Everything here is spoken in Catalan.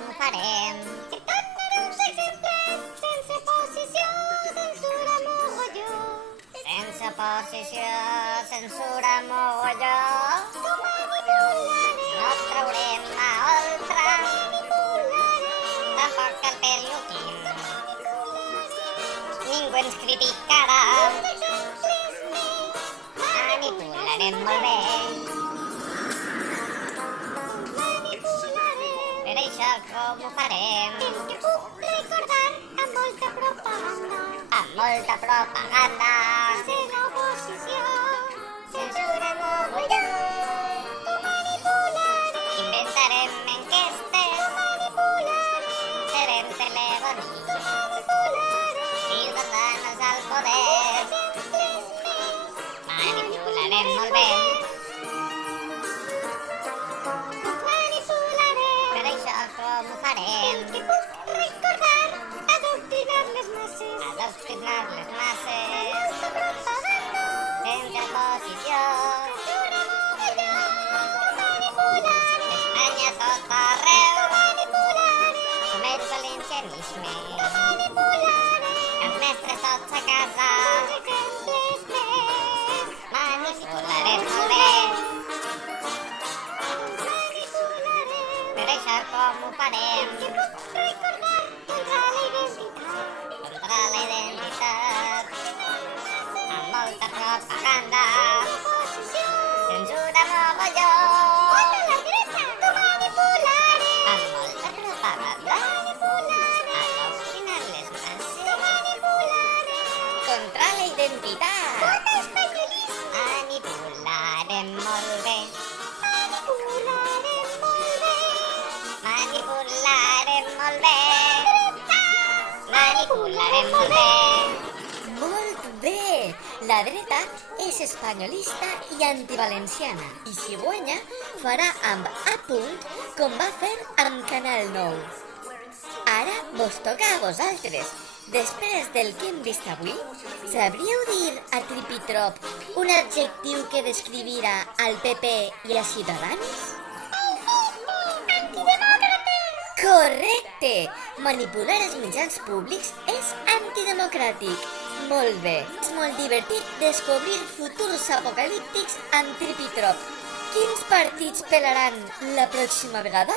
com ho farem? Que tornaré uns exemples sense posició, censura mogolló. Sense posició, censura mogolló. T'ho manipularé. No traurem la oltra. Manipularé. Tampoc el peluquín. Ningú ens criticarà. Uns exemples més. Manipularem molt bé. Per això com ho farem? El que puc recordar amb molta propaganda. Amb molta propaganda. Sense oposició. Censura mogolló. T'ho manipularé. Inventarem enquestes. T'ho manipularé. Serem telebonics. T'ho manipularé. Ciutadanos al poder. Exemples més. Manipularem molt bé. Com ho farem? El que puc recordar, adoctrinar les masses. Adoctrinar les masses. Molta propaganda. Sense oposició. Censura mogolló. Manipularé. Espanya tot arreu. Manipularé. Som el valencianisme. Manipularé. Els mestres tots a casa. Uns exemples més. Manipularem molt bé. Per això com ho farem? Que puc recordar contra la identitat. Contra la identitat. Amb molta propaganda. Censura mogolló. Contra la dreta. T'ho manipularé. Amb molta propaganda. Manipularé. Adoctrinar les masses. T'ho manipularé. Contra la identitat. Contra l'espanyolisme. Manipularem molt bé. Manipularem molt bé. Manipularem molt bé. Manipularem molt bé. Molt bé! La dreta és espanyolista i antivalenciana i si guanya farà amb A punt com va fer amb Canal 9. Ara vos toca a vosaltres. Després del que hem vist avui, sabríeu dir a Tripitrop un adjectiu que descrivira al PP i a Ciutadans? Correcte! Manipular els mitjans públics és antidemocràtic. Molt bé. És molt divertit descobrir futurs apocalíptics amb Tripitrop. Quins partits pelaran la pròxima vegada?